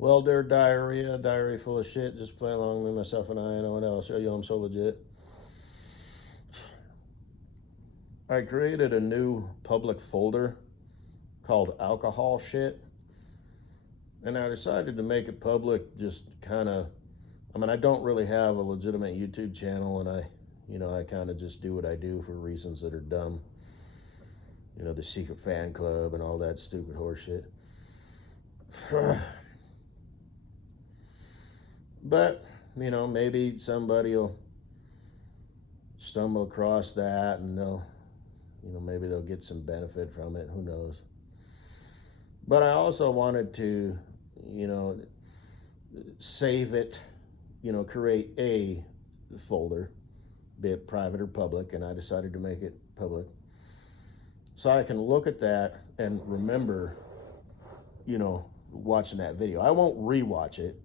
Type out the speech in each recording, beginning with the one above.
Well, they're diarrhea full of shit. Just play along with myself and I. No one else. Yo, I'm so legit. I created a new public folder called alcohol shit, and I decided to make it public. Just kind of, I mean, I don't really have a legitimate YouTube channel, and I kind of just do what I do for reasons that are dumb. The secret fan club and all that stupid horse shit. But, maybe somebody will stumble across that and maybe they'll get some benefit from it. Who knows? But I also wanted to, save it, create a folder, be it private or public, and I decided to make it public. So I can look at that and remember, watching that video. I won't rewatch it.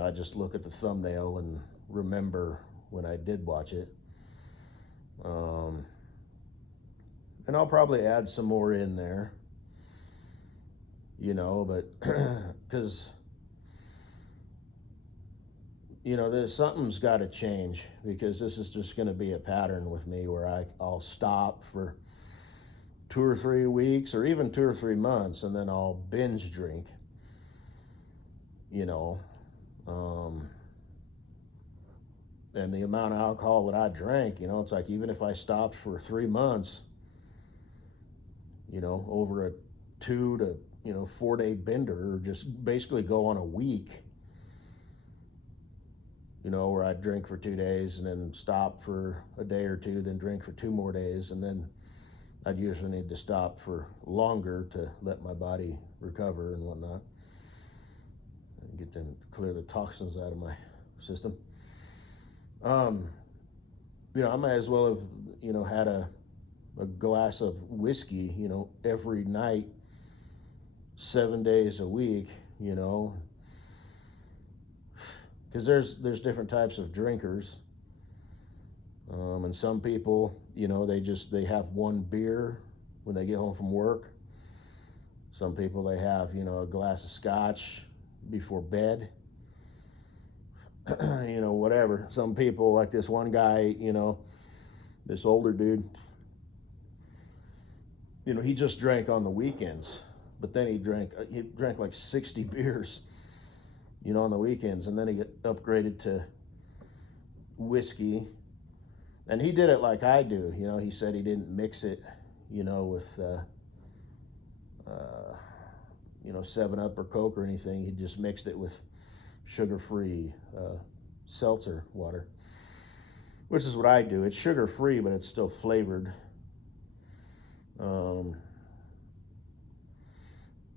I just look at the thumbnail and remember when I did watch it. And I'll probably add some more in there, but because, there's something's got to change, because this is just going to be a pattern with me where I'll stop for 2 or 3 weeks or even 2 or 3 months, and then I'll binge drink, and the amount of alcohol that I drank, it's like, even if I stopped for 3 months, over a 2 to 4 day bender, or just basically go on a week, where I'd drink for 2 days and then stop for a day or two, then drink for 2 more days, and then I'd usually need to stop for longer to let my body recover and whatnot, and get to clear the toxins out of my system. I might as well have, had a glass of whiskey, every night, 7 days a week, because there's different types of drinkers. And some people, they have one beer when they get home from work. Some people, they have, a glass of scotch before bed. Whatever. Some people, like this one guy, this older dude, he just drank on the weekends, but then he drank like 60 beers, on the weekends, and then he got upgraded to whiskey. And he did it like I do. He said he didn't mix it, with 7-Up or Coke or anything. He just mixed it with sugar-free seltzer water, which is what I do. It's sugar-free, but it's still flavored.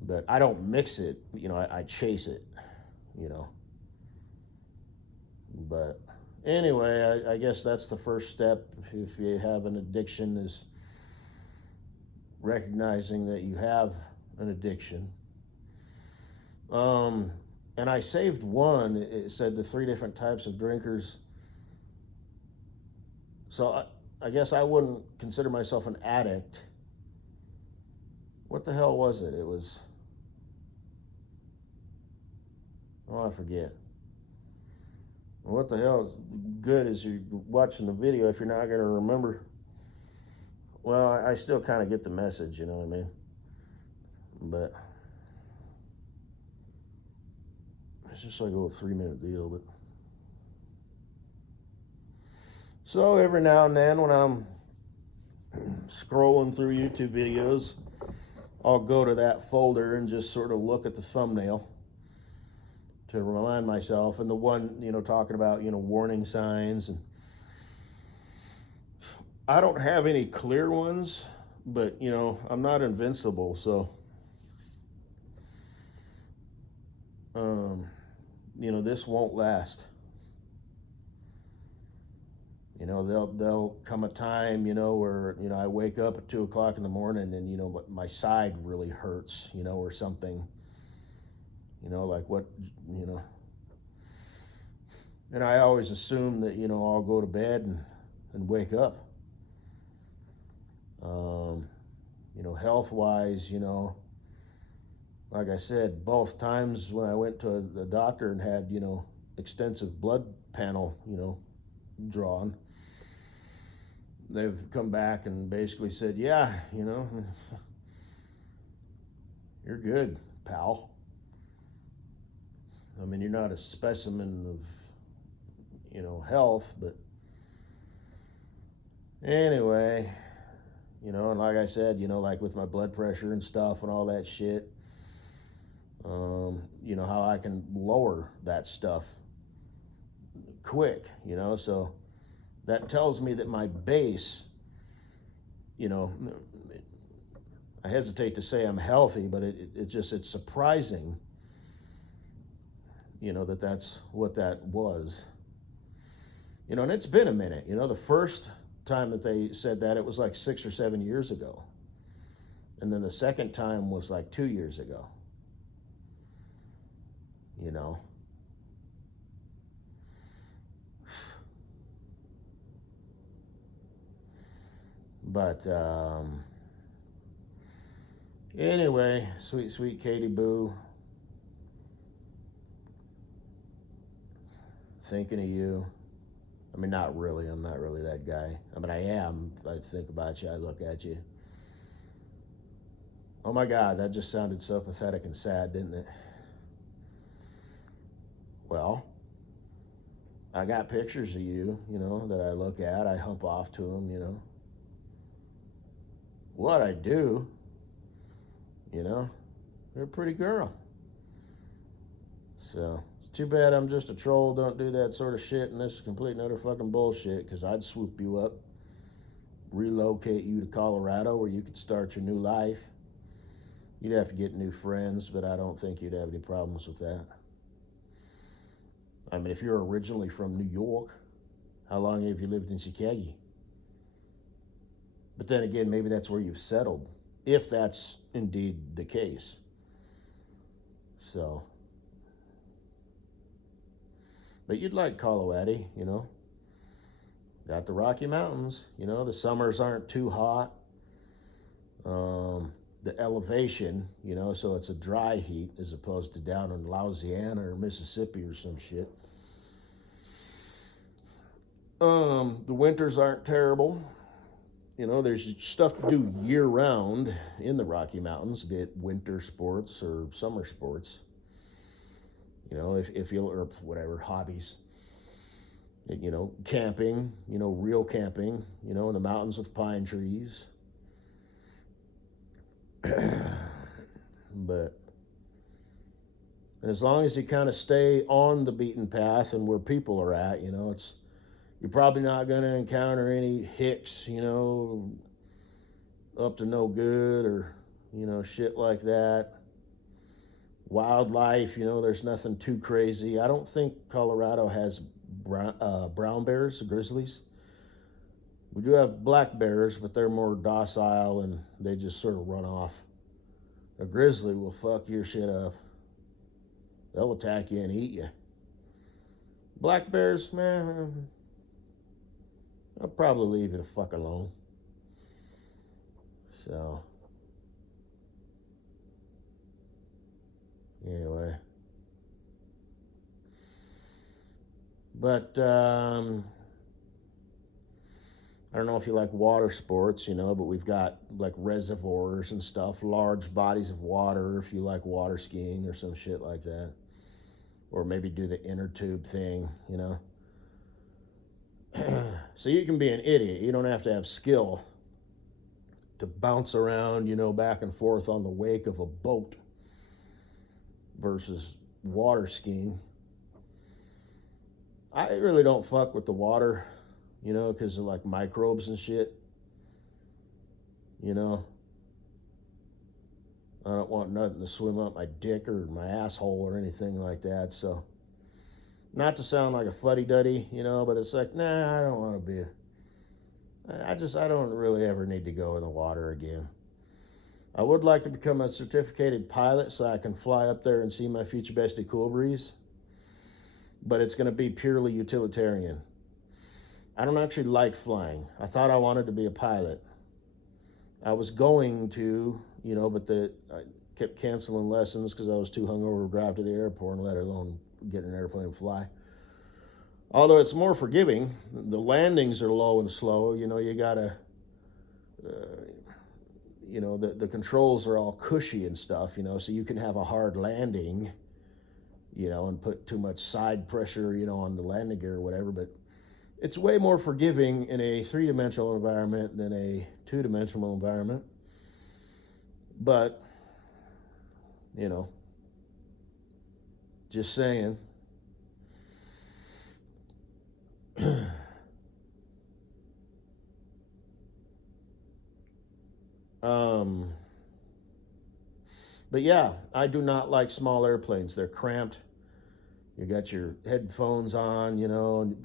But I don't mix it, I chase it, But anyway, I guess that's the first step if you have an addiction, is recognizing that you have an addiction. And I saved one. It said the 3 different types of drinkers. So I guess I wouldn't consider myself an addict. What the hell was it? It was, I forget. What the hell is good is you're watching the video if you're not going to remember. Well, I still kind of get the message, you know what I mean? But it's just like a little 3-minute deal. But so every now and then when I'm scrolling through YouTube videos, I'll go to that folder and just sort of look at the thumbnail to remind myself. And the one, talking about, warning signs. And I don't have any clear ones, but, I'm not invincible. So, this won't last. There'll come a time, where, I wake up at 2 o'clock in the morning and, my side really hurts, or something, like what, and I always assume that, I'll go to bed and wake up. Health-wise, like I said, both times when I went to the doctor and had, extensive blood panel, drawn, they've come back and basically said, yeah, you're good, pal. I mean, you're not a specimen of, health, but anyway, and like I said, like with my blood pressure and stuff and all that shit, how I can lower that stuff quick, so that tells me that my base, you know, I hesitate to say I'm healthy, but it's surprising, that's what that was. And it's been a minute. The first time that they said that, it was like 6 or 7 years ago. And then the second time was like 2 years ago. But anyway, sweet, sweet Katie Boo. Thinking of you. I mean, not really. I'm not really that guy. I mean, I am. I think about you. I look at you. Oh my God, that just sounded so pathetic and sad, didn't it? Well, I got pictures of you, that I look at. I hump off to them, What I do, you're a pretty girl. So, it's too bad I'm just a troll, don't do that sort of shit, and this is complete and utter fucking bullshit, because I'd swoop you up, relocate you to Colorado where you could start your new life. You'd have to get new friends, but I don't think you'd have any problems with that. I mean, if you're originally from New York, how long have you lived in Chicago? But then again, maybe that's where you've settled, if that's indeed the case. So, but you'd like Colorado, Got the Rocky Mountains, the summers aren't too hot. The elevation, so it's a dry heat as opposed to down in Louisiana or Mississippi or some shit. The winters aren't terrible. There's stuff to do year round in the Rocky Mountains, be it winter sports or summer sports. If you, or whatever, hobbies. Camping, real camping, in the mountains with pine trees. But as long as you kind of stay on the beaten path and where people are at, you're probably not going to encounter any hicks, up to no good or, shit like that. Wildlife, there's nothing too crazy. I don't think Colorado has brown bears, grizzlies. We do have black bears, but they're more docile and they just sort of run off. A grizzly will fuck your shit up. They'll attack you and eat you. Black bears, man, I'll probably leave you the fuck alone. So, anyway. But, I don't know if you like water sports, but we've got like reservoirs and stuff, large bodies of water if you like water skiing or some shit like that. Or maybe do the inner tube thing, So you can be an idiot. You don't have to have skill to bounce around, back and forth on the wake of a boat versus water skiing. I really don't fuck with the water, because of like microbes and shit. I don't want nothing to swim up my dick or my asshole or anything like that. So, not to sound like a fuddy-duddy, but it's like, nah, I don't want to be. I don't really ever need to go in the water again. I would like to become a certificated pilot so I can fly up there and see my future bestie Cool Breeze. But it's going to be purely utilitarian. I don't actually like flying. I thought I wanted to be a pilot. I was going to, but kept canceling lessons because I was too hungover to drive to the airport, and let alone get in an airplane and fly. Although it's more forgiving, the landings are low and slow. You gotta, uh, the controls are all cushy and stuff. So you can have a hard landing, and put too much side pressure, on the landing gear or whatever. But it's way more forgiving in a three-dimensional environment than a two-dimensional environment. But, just saying. um, but yeah, I do not like small airplanes. They're cramped. You got your headphones on,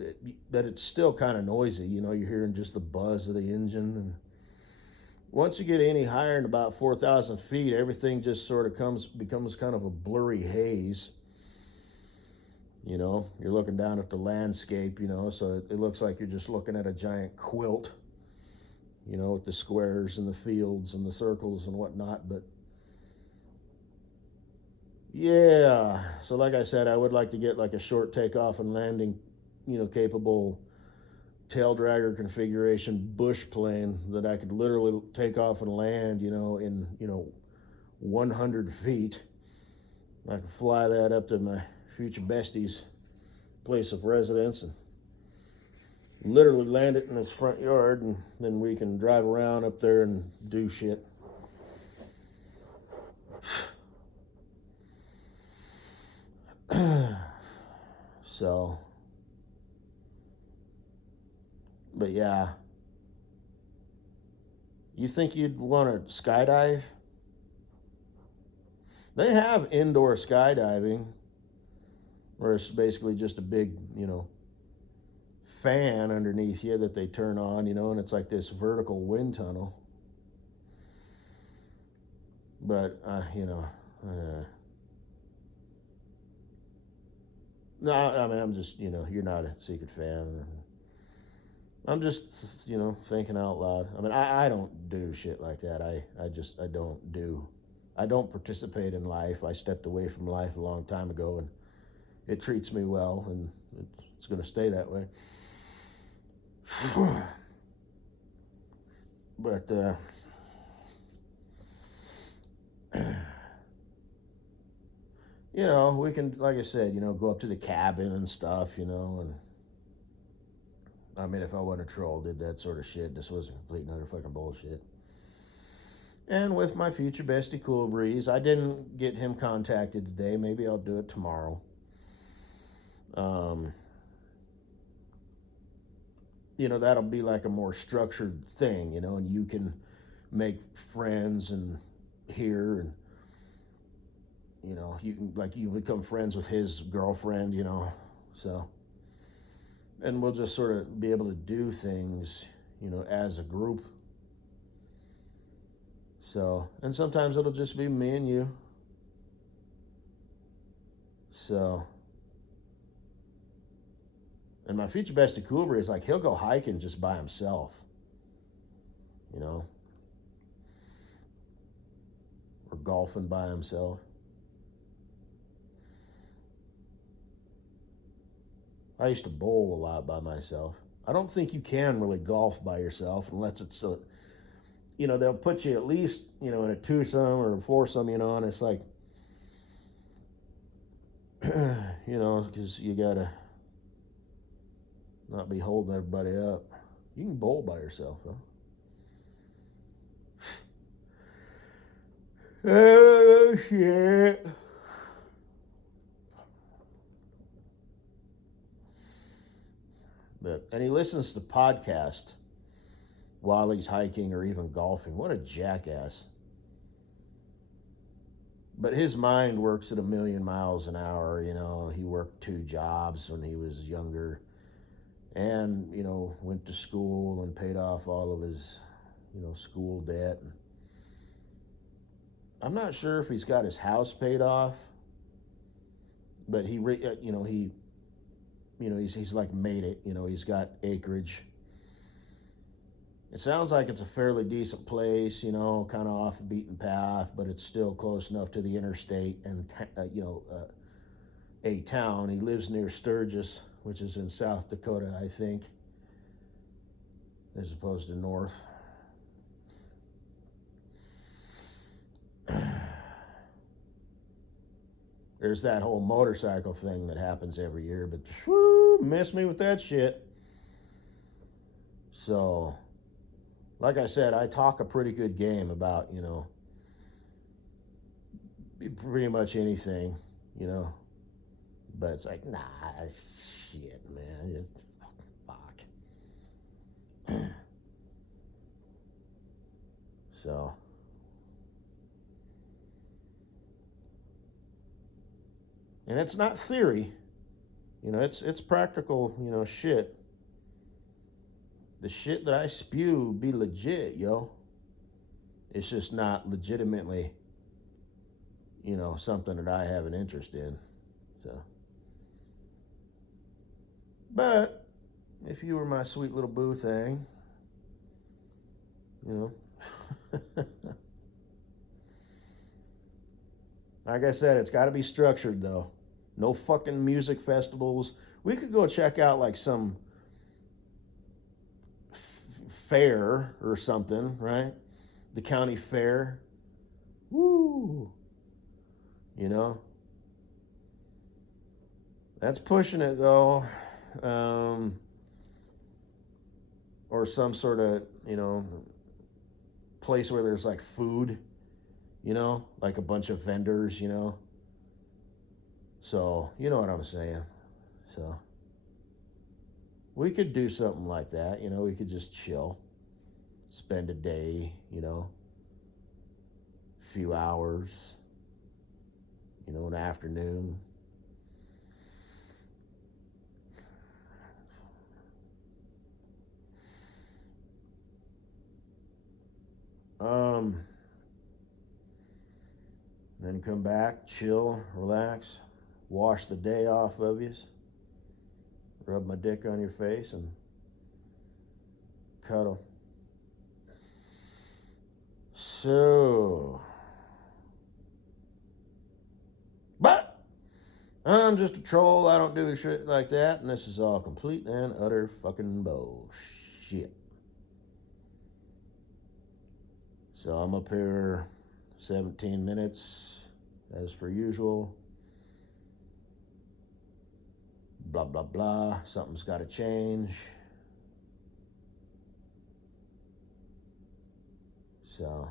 but it's still kind of noisy. You're hearing just the buzz of the engine. And once you get any higher than about 4,000 feet, everything just sort of becomes kind of a blurry haze. You're looking down at the landscape, so it looks like you're just looking at a giant quilt, with the squares and the fields and the circles and whatnot. But yeah, so like I said, I would like to get like a short takeoff and landing, capable tail dragger configuration bush plane that I could literally take off and land, in 100 feet. I could fly that up to my future bestie's place of residence and literally land it in his front yard, and then we can drive around up there and do shit. So, but yeah, you think you'd want to skydive? They have indoor skydiving, where it's basically just a big, fan underneath you that they turn on, and it's like this vertical wind tunnel. But, no, I mean, I'm just, you're not a Secret fan. I'm just, thinking out loud. I mean, I don't do shit like that. I don't participate in life. I stepped away from life a long time ago, and it treats me well, and it's going to stay that way. But, we can, like I said, go up to the cabin and stuff, and I mean, if I wasn't a troll, did that sort of shit, this was a complete and utter fucking bullshit. And with my future bestie, Cool Breeze, I didn't get him contacted today. Maybe I'll do it tomorrow. That'll be like a more structured thing, and you can make friends and hear, and you become friends with his girlfriend, so, and we'll just sort of be able to do things, as a group. So, and sometimes it'll just be me and you. So, and my future bestie Cooper is like, he'll go hiking just by himself, or golfing by himself. I used to bowl a lot by myself. I don't think you can really golf by yourself unless it's so, they'll put you at least, in a twosome or a foursome, and it's like, because you gotta not be holding everybody up. You can bowl by yourself, though. Oh, shit. And he listens to podcasts while he's hiking or even golfing. What a jackass. But his mind works at 1,000,000 miles an hour. He worked 2 jobs when he was younger, and went to school and paid off all of his school debt. I'm not sure if he's got his house paid off, but he's like made it. He's got acreage, It sounds like it's a fairly decent place, you know, kind of off the beaten path, but it's still close enough to the interstate and, a town. He lives near Sturgis, which is in South Dakota, I think, as opposed to North. There's that whole motorcycle thing that happens every year, but whoo, miss me with that shit. So, like I said, I talk a pretty good game about, pretty much anything, you know. But it's like, nah, shit, man. Fuck. So, and it's not theory, it's practical, shit. The shit that I spew be legit, yo. It's just not legitimately, something that I have an interest in. So, but if you were my sweet little boo thing, like I said, it's got to be structured though. No fucking music festivals. We could go check out like some fair or something, right? The county fair. Woo! That's pushing it though. Or some sort of, place where there's like food, like a bunch of vendors, So, you know what I'm saying. So, we could do something like that, we could just chill, spend a day, a few hours, an afternoon. Then come back, chill, relax, wash the day off of you, rub my dick on your face, and cuddle. So, but I'm just a troll. I don't do shit like that, and this is all complete and utter fucking bullshit. So I'm up here 17 minutes as per usual. Blah, blah, blah. Something's got to change. So